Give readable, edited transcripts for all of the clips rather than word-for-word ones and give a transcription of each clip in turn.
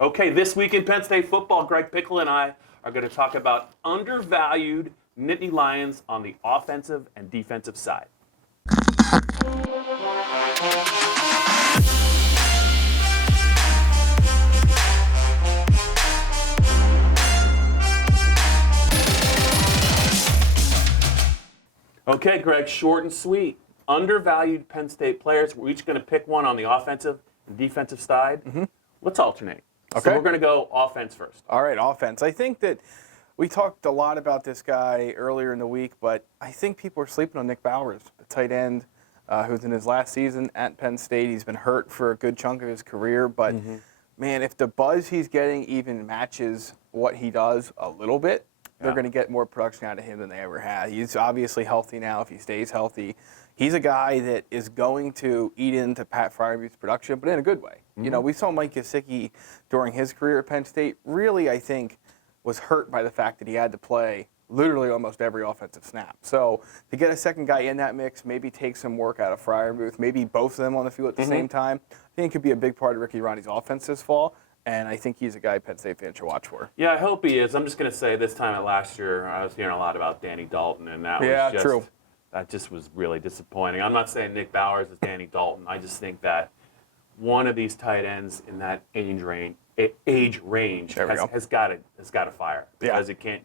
Okay, this week in Penn State football, Greg Pickel and I are going to talk about undervalued Nittany Lions on the offensive and defensive side. Okay, Greg, short and sweet. Undervalued Penn State players. We're each going to pick one on the offensive and defensive side. Let's alternate. Okay. So we're going to go offense first. All right, offense. I think that we talked a lot about this guy earlier in the week, but I think people are sleeping on Nick Bowers, the tight end who's in his last season at Penn State. He's been hurt for a good chunk of his career, but man, if the buzz he's getting even matches what he does a little bit, they're going to get more production out of him than they ever had. He's obviously healthy now if he stays healthy. He's a guy that is going to eat into Pat Fryermuth's production, but in a good way. You know, we saw Mike Gesicki during his career at Penn State really, I think, was hurt by the fact that he had to play literally almost every offensive snap. So to get a second guy in that mix, maybe take some work out of Fryermuth, maybe both of them on the field at the same time, I think it could be a big part of Ricky Ronnie's offense this fall. And I think he's a guy Penn State fans should watch for. Yeah, I hope he is. I'm just going to say this time last year, I was hearing a lot about Danny Dalton, and that was just, true. That just was really disappointing. I'm not saying Nick Bowers is Danny Dalton. I just think that one of these tight ends in that age range has got to fire because it can't.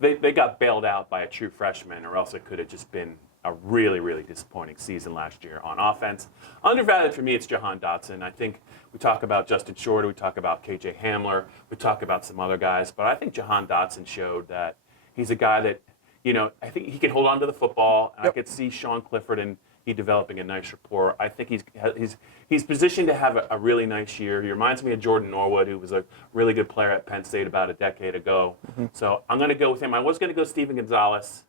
They got bailed out by a true freshman, or else it could have just been a really, really disappointing season last year on offense. Undervalued for me, it's Jahan Dotson. I think we talk about Justin Shorter, we talk about KJ Hamler, we talk about some other guys, but I think Jahan Dotson showed that he's a guy that, you know, I think he can hold on to the football. And I could see Sean Clifford and he developing a nice rapport. I think he's positioned to have a really nice year. He reminds me of Jordan Norwood, who was a really good player at Penn State about a decade ago. So I'm going to go with him. I was going to go Steven Gonzalez,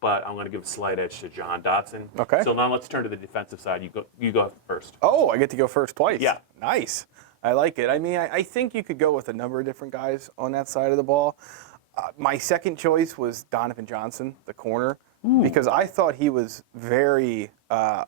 but I'm going to give a slight edge to Jahan Dotson. Okay. So now let's turn to the defensive side. You go first. Oh, I get to go first twice. Yeah. Nice. I like it. I mean, I think you could go with a number of different guys on that side of the ball. My second choice was Donovan Johnson, the corner, because I thought he was very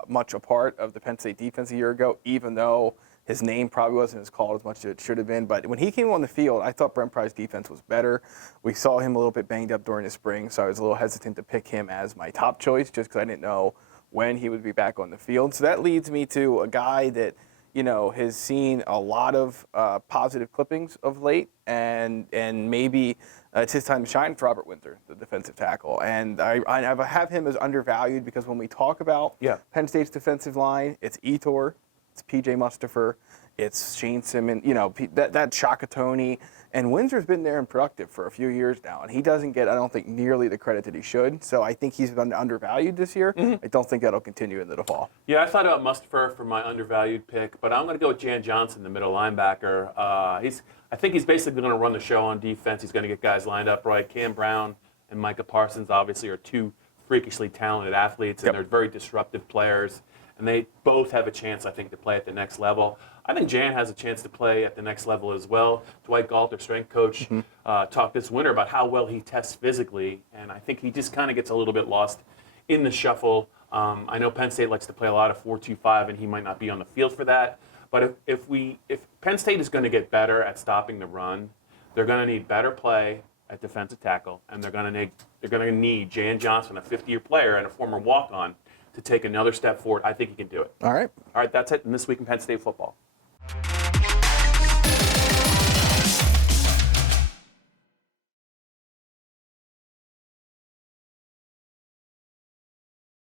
much a part of the Penn State defense a year ago, even though his name probably wasn't as called as much as it should have been. But when he came on the field, I thought Brent Pry's defense was better. We saw him a little bit banged up during the spring, so I was a little hesitant to pick him as my top choice just because I didn't know when he would be back on the field. So that leads me to a guy that, you know, has seen a lot of positive clippings of late, and maybe it's his time to shine for Robert Windsor, the defensive tackle. And I have him as undervalued because when we talk about Penn State's defensive line, it's Etor, it's P.J. Mustipher, it's Shane Simmons, you know, that Shaka Toney. And Windsor's been there and productive for a few years now, and he doesn't get, I don't think, nearly the credit that he should. So I think he's been undervalued this year. I don't think that'll continue into the fall. Yeah, I thought about Mustipher for my undervalued pick, but I'm going to go with Jan Johnson, the middle linebacker. I think he's basically going to run the show on defense. He's going to get guys lined up right. Cam Brown and Micah Parsons obviously are two freakishly talented athletes, and they're very disruptive players. And they both have a chance, I think, to play at the next level. I think Jan has a chance to play at the next level as well. Dwight Galt, their strength coach, talked this winter about how well he tests physically, and I think he just kind of gets a little bit lost in the shuffle. I know Penn State likes to play a lot of 4-2-5, and he might not be on the field for that. But if Penn State is going to get better at stopping the run, they're going to need better play at defensive tackle, and they're going to need Jan Johnson, a fifth-year player and a former walk-on, to take another step forward. I think he can do it. All right. All right, that's it in This Week in Penn State Football.